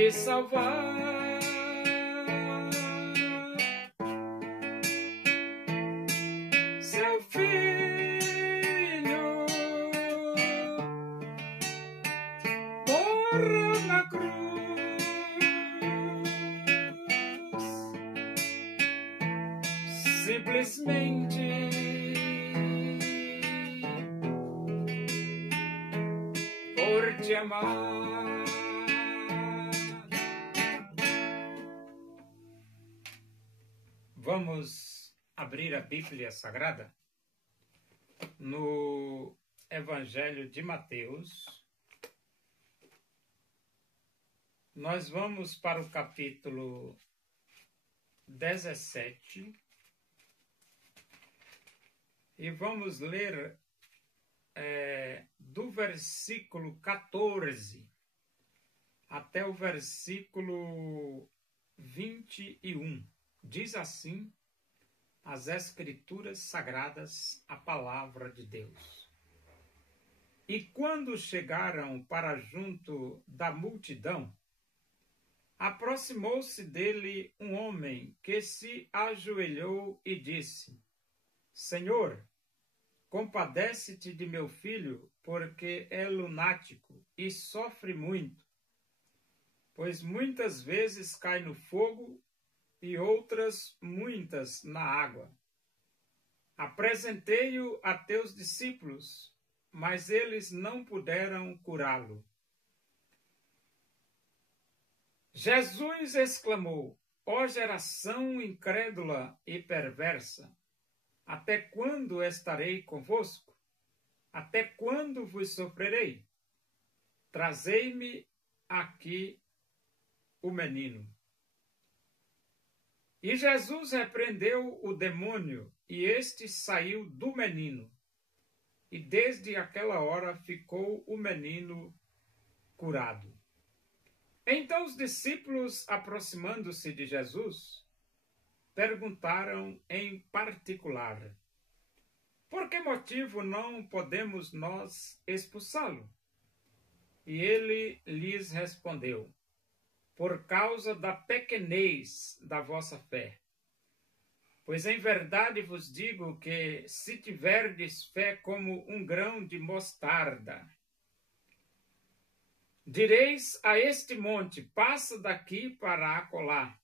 te salvar. Seu filho morreu na cruz, simplesmente por te amar. Vamos abrir a Bíblia Sagrada no Evangelho de Mateus. Nós vamos para o capítulo 17 e vamos ler do versículo 14 até o versículo 21. Diz assim as Escrituras Sagradas, a palavra de Deus. E quando chegaram para junto da multidão, aproximou-se dele um homem que se ajoelhou e disse: Senhor, compadece-te de meu filho, porque é lunático e sofre muito, pois muitas vezes cai no fogo e outras muitas na água. Apresentei-o a teus discípulos, mas eles não puderam curá-lo. Jesus exclamou: Ó geração incrédula e perversa, até quando estarei convosco? Até quando vos sofrerei? Trazei-me aqui o menino. E Jesus repreendeu o demônio, e este saiu do menino. E desde aquela hora ficou o menino curado. Então os discípulos, aproximando-se de Jesus, perguntaram em particular: por que motivo não podemos nós expulsá-lo? E ele lhes respondeu: por causa da pequenez da vossa fé. Pois em verdade vos digo que, se tiverdes fé como um grão de mostarda, direis a este monte: passa daqui para acolá,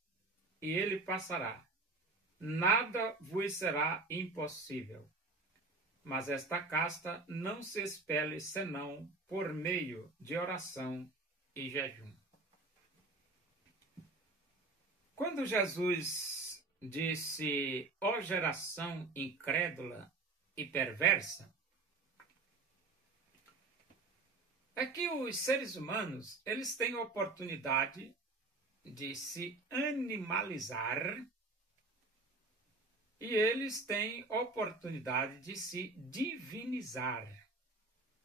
e ele passará. Nada vos será impossível. Mas esta casta não se expele senão por meio de oração e jejum. Quando Jesus disse: ó geração incrédula e perversa, é que os seres humanos, eles têm a oportunidade de se animalizar e eles têm a oportunidade de se divinizar.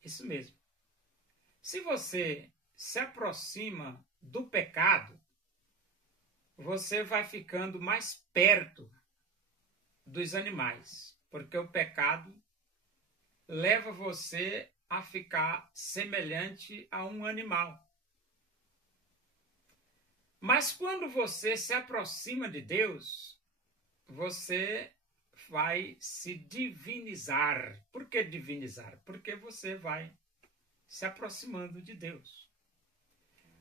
Isso mesmo. Se você se aproxima do pecado, você vai ficando mais perto dos animais, porque o pecado leva você a ficar semelhante a um animal. Mas quando você se aproxima de Deus, você vai se divinizar. Por que divinizar? Porque você vai se aproximando de Deus.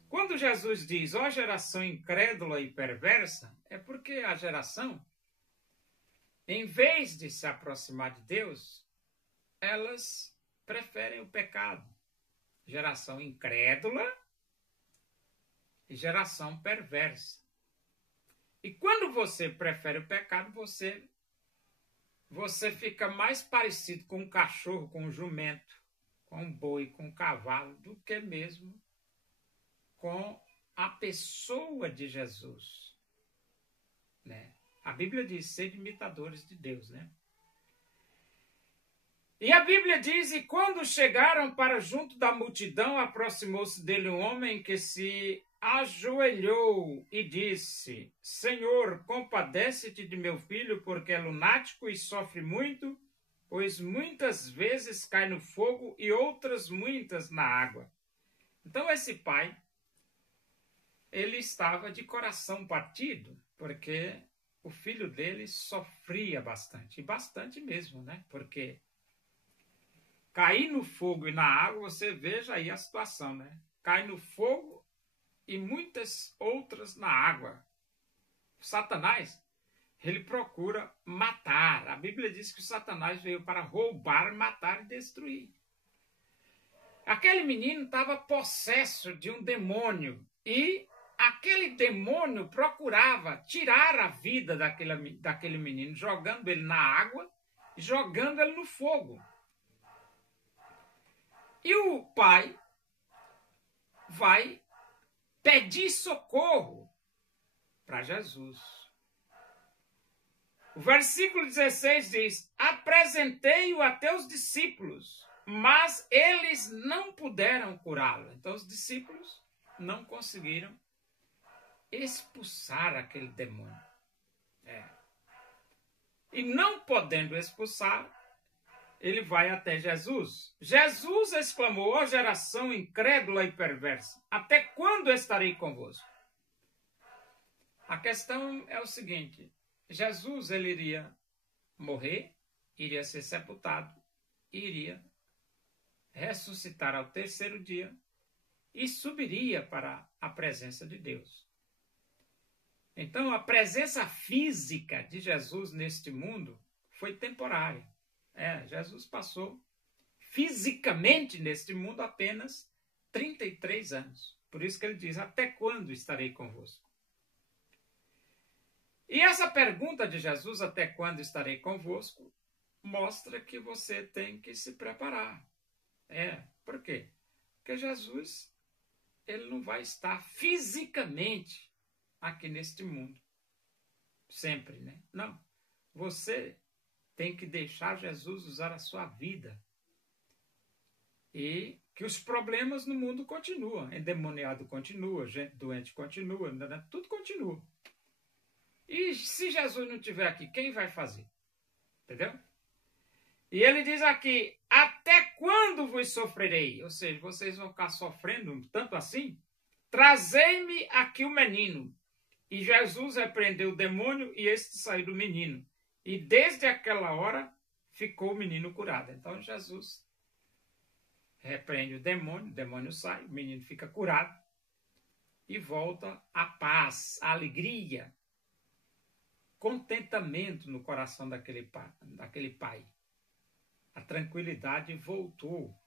Quando Jesus diz, ó geração incrédula e perversa, é porque a geração, em vez de se aproximar de Deus, elas preferem o pecado. Geração incrédula e geração perversa. E quando você prefere o pecado, você fica mais parecido com um cachorro, com um jumento, com um boi, com um cavalo, do que mesmo com a pessoa de Jesus, né? A Bíblia diz, sede imitadores de Deus, né? E a Bíblia diz, e quando chegaram para junto da multidão, aproximou-se dele um homem que se ajoelhou e disse, Senhor, compadece-te de meu filho, porque é lunático e sofre muito, pois muitas vezes cai no fogo e outras muitas na água. Então esse pai, ele estava de coração partido, porque o filho dele sofria bastante, e bastante mesmo, né? Porque cair no fogo e na água, você veja aí a situação, né? Cai no fogo e muitas outras na água. Satanás, ele procura matar. A Bíblia diz que o Satanás veio para roubar, matar e destruir. Aquele menino estava possesso de um demônio e aquele demônio procurava tirar a vida daquele menino, jogando ele na água e jogando ele no fogo. E o pai vai pedir socorro para Jesus. O versículo 16 diz: apresentei-o a teus discípulos, mas eles não puderam curá-lo. Então os discípulos não conseguiram expulsar aquele demônio. E não podendo expulsar, ele vai até Jesus. Jesus exclamou: ó geração incrédula e perversa, até quando estarei convosco? A questão é o seguinte: Jesus, ele iria morrer, iria ser sepultado, iria ressuscitar ao terceiro dia e subiria para a presença de Deus. Então, a presença física de Jesus neste mundo foi temporária. Jesus passou fisicamente neste mundo apenas 33 anos. Por isso que ele diz: até quando estarei convosco? E essa pergunta de Jesus, até quando estarei convosco, mostra que você tem que se preparar. Por quê? Porque Jesus, ele não vai estar fisicamente aqui neste mundo. Sempre, né? Não. Você tem que deixar Jesus usar a sua vida. E que os problemas no mundo continuam. Endemoniado continua, gente doente continua, né? Tudo continua. E se Jesus não estiver aqui, quem vai fazer? Entendeu? E ele diz aqui: até quando vos sofrerei? Ou seja, vocês vão ficar sofrendo tanto assim? Trazei-me aqui o menino. E Jesus repreendeu o demônio e este saiu do menino. E desde aquela hora ficou o menino curado. Então Jesus repreende o demônio sai, o menino fica curado e volta a paz, a alegria, contentamento no coração daquele pai. A tranquilidade voltou,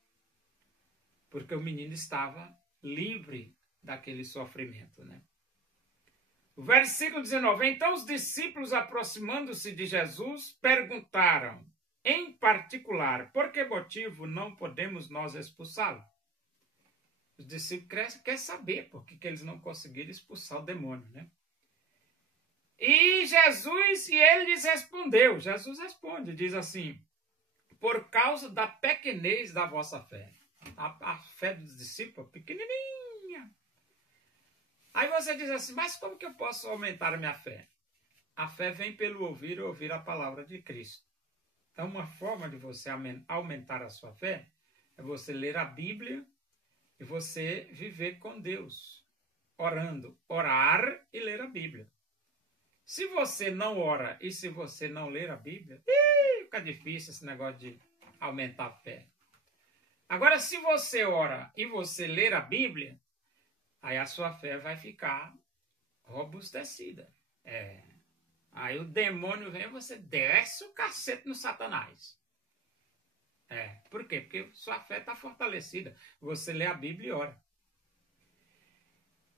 porque o menino estava livre daquele sofrimento, né? O versículo 19: então os discípulos, aproximando-se de Jesus, perguntaram, em particular, por que motivo não podemos nós expulsá-lo? Os discípulos querem saber por que eles não conseguiram expulsar o demônio, né? E ele lhes respondeu. Jesus responde, diz assim: por causa da pequenez da vossa fé. A fé dos discípulos, pequenininha. Aí você diz assim: mas como que eu posso aumentar a minha fé? A fé vem pelo ouvir a palavra de Cristo. Então, uma forma de você aumentar a sua fé é você ler a Bíblia e você viver com Deus, orando, orar e ler a Bíblia. Se você não ora e se você não ler a Bíblia, fica difícil esse negócio de aumentar a fé. Agora, se você ora e você ler a Bíblia, aí a sua fé vai ficar robustecida. Aí o demônio vem e você desce o cacete no Satanás. Por quê? Porque sua fé está fortalecida. Você lê a Bíblia e ora.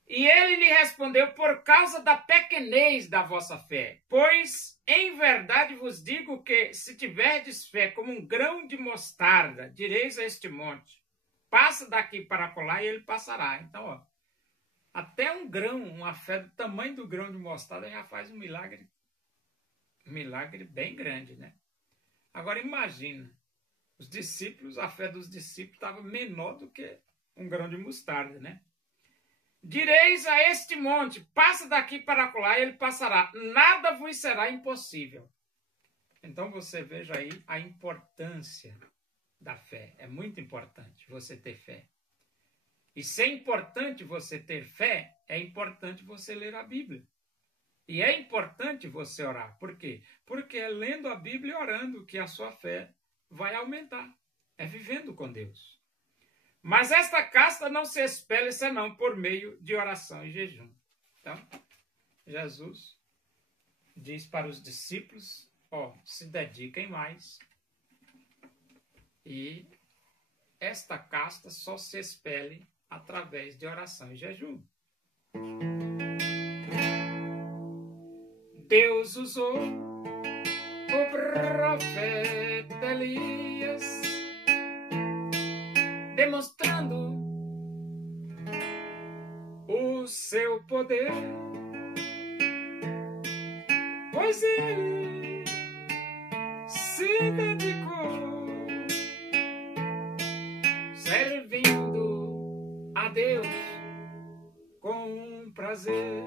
E ele lhe respondeu: por causa da pequenez da vossa fé. Pois, em verdade vos digo que, se tiverdes fé como um grão de mostarda, direis a este monte: passa daqui para acolá, e ele passará. Então, até um grão, uma fé do tamanho do grão de mostarda já faz um milagre bem grande, né? Agora imagina, os discípulos, a fé dos discípulos estava menor do que um grão de mostarda, né? Direis a este monte: passa daqui para acolá, e ele passará. Nada vos será impossível. Então você veja aí a importância da fé. É muito importante você ter fé. E se é importante você ter fé, é importante você ler a Bíblia. E é importante você orar. Por quê? Porque é lendo a Bíblia e orando que a sua fé vai aumentar. É vivendo com Deus. Mas esta casta não se espelha senão por meio de oração e jejum. Então, Jesus diz para os discípulos, se dediquem mais. E esta casta só se espelhe através de oração e jejum. Deus usou o profeta Elias, demonstrando o seu poder, pois ele se dedicou servindo a Deus com prazer.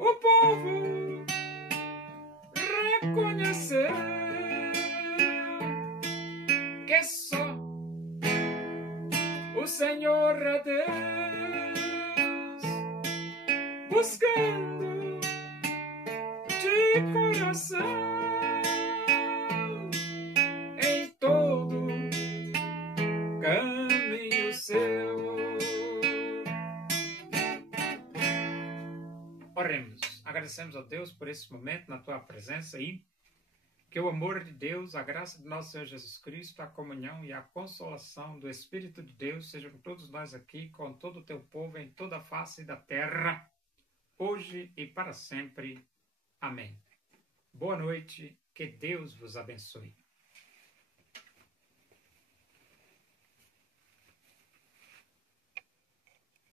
O povo reconheceu que só o Senhor é Deus, buscando de coração em todo caminho seu. Oremos. Agradecemos a Deus por esse momento na tua presença e que o amor de Deus, a graça de nosso Senhor Jesus Cristo, a comunhão e a consolação do Espírito de Deus sejam com todos nós aqui, com todo o teu povo em toda a face da terra, hoje e para sempre. Amém. Boa noite, que Deus vos abençoe.